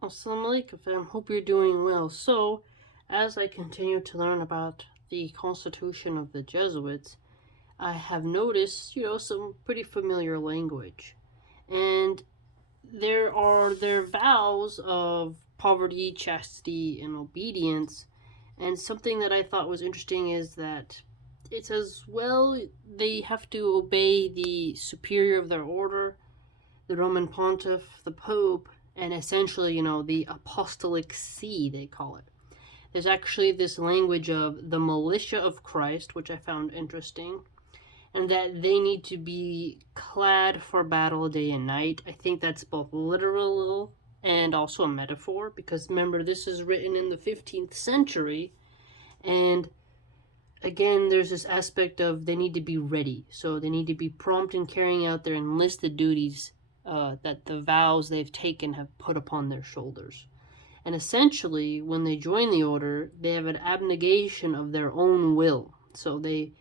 Assalamu alaikum, fam. Hope you're doing well. So, as I continue to learn about the constitution of the Jesuits, I have noticed, some pretty familiar language. And there are their vows of poverty, chastity, and obedience. And something that I thought was interesting is that it says, well, they have to obey the superior of their order, the Roman Pontiff, the Pope, and essentially, the Apostolic See, they call it. There's actually this language of the Militia of Christ, which I found interesting, and that they need to be clad for battle day and night. I think that's both literal and also a metaphor, because remember, this is written in the 15th century, and again, there's this aspect of they need to be ready. So they need to be prompt in carrying out their enlisted duties that the vows they've taken have put upon their shoulders. And essentially, when they join the order, they have an abnegation of their own will. So they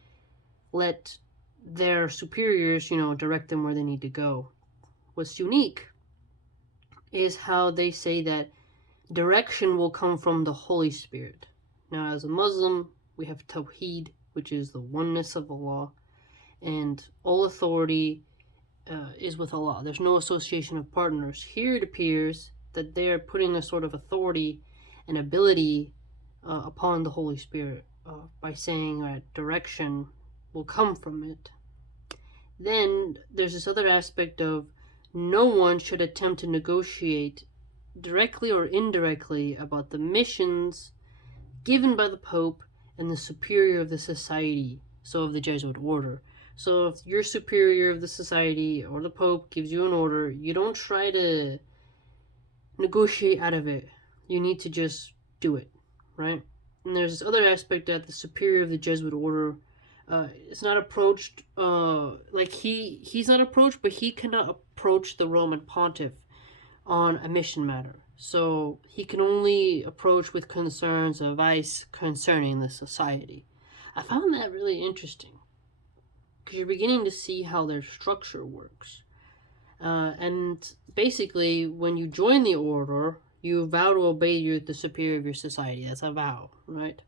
let their superiors, direct them where they need to go. What's unique is how they say that direction will come from the Holy Spirit. Now, as a Muslim, we have Tawheed, which is the oneness of Allah, and all authority is with Allah. There's no association of partners. Here it appears that they are putting a sort of authority and ability upon the Holy Spirit by saying that direction will come from it. Then there's this other aspect of no one should attempt to negotiate directly or indirectly about the missions given by the Pope and the superior of the society, so of the Jesuit order. So if your superior of the society or the Pope gives you an order, you don't try to negotiate out of it. You need to just do it, right? And there's this other aspect that the superior of the Jesuit order is not approached, he's not approached, but he cannot approach the Roman Pontiff on a mission matter. So he can only approach with concerns of vice concerning the society. I found that really interesting, because you're beginning to see how their structure works. And basically, when you join the order, you vow to obey the superior of your society. That's a vow, right?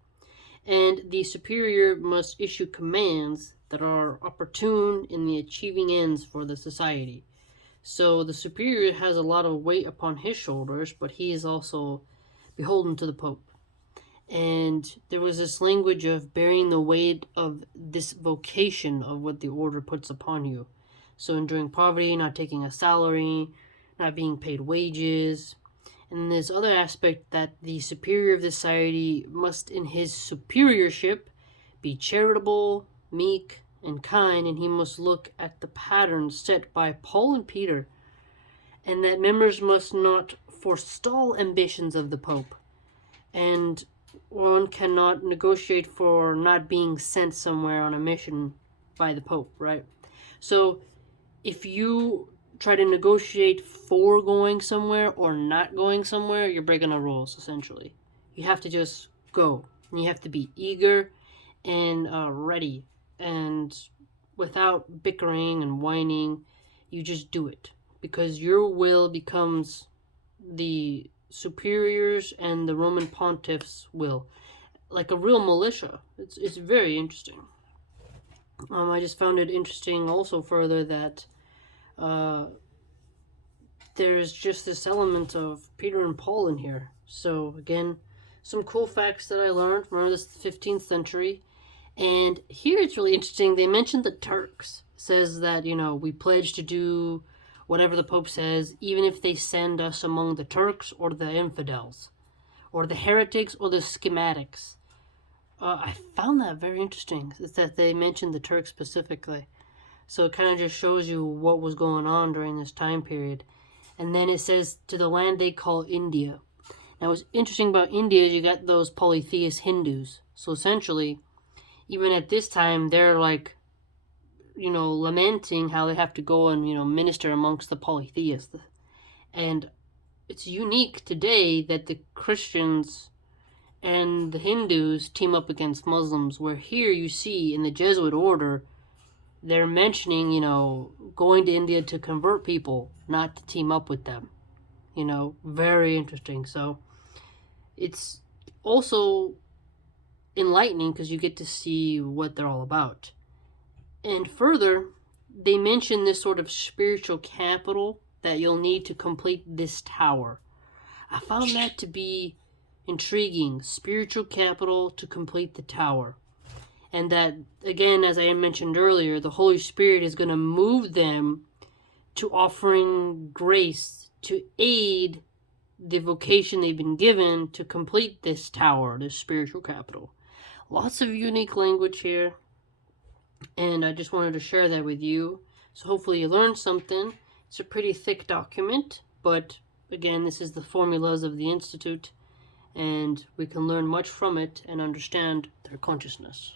And the superior must issue commands that are opportune in the achieving ends for the society. So the superior has a lot of weight upon his shoulders, but he is also beholden to the Pope. And there was this language of bearing the weight of this vocation of what the order puts upon you. So enduring poverty, not taking a salary, not being paid wages. And this other aspect that the superior of the society must, in his superiorship, be charitable, meek, and kind, and he must look at the patterns set by Paul and Peter, and that members must not forestall ambitions of the Pope, and one cannot negotiate for not being sent somewhere on a mission by the Pope, right? So if you try to negotiate for going somewhere or not going somewhere, you're breaking the rules, essentially. You have to just go, and you have to be eager and ready, and without bickering and whining, you just do it, because your will becomes the superiors and the Roman Pontiff's will, like a real militia. It's very interesting. I just found it interesting also further that there's just this element of Peter and Paul in here. So again, some cool facts that I learned. Remember, this is the 15th century. And here it's really interesting. They mentioned the Turks. It says that, we pledge to do whatever the Pope says, even if they send us among the Turks or the infidels, or the heretics or the schismatics. I found that very interesting, that they mentioned the Turks specifically. So it kind of just shows you what was going on during this time period. And then it says, to the land they call India. Now, what's interesting about India is you got those polytheist Hindus. So essentially, even at this time, they're lamenting how they have to go and, minister amongst the polytheists. And it's unique today that the Christians and the Hindus team up against Muslims, where here you see in the Jesuit order, they're mentioning, going to India to convert people, not to team up with them. very interesting. So it's also enlightening because you get to see what they're all about. And further, they mention this sort of spiritual capital that you'll need to complete this tower. I found that to be intriguing. Spiritual capital to complete the tower. And that, again, as I mentioned earlier, the Holy Spirit is going to move them to offering grace to aid the vocation they've been given to complete this tower, this spiritual capital. Lots of unique language here, and I just wanted to share that with you. So hopefully you learned something. It's a pretty thick document, but again, this is the formulas of the Institute, and we can learn much from it and understand their consciousness.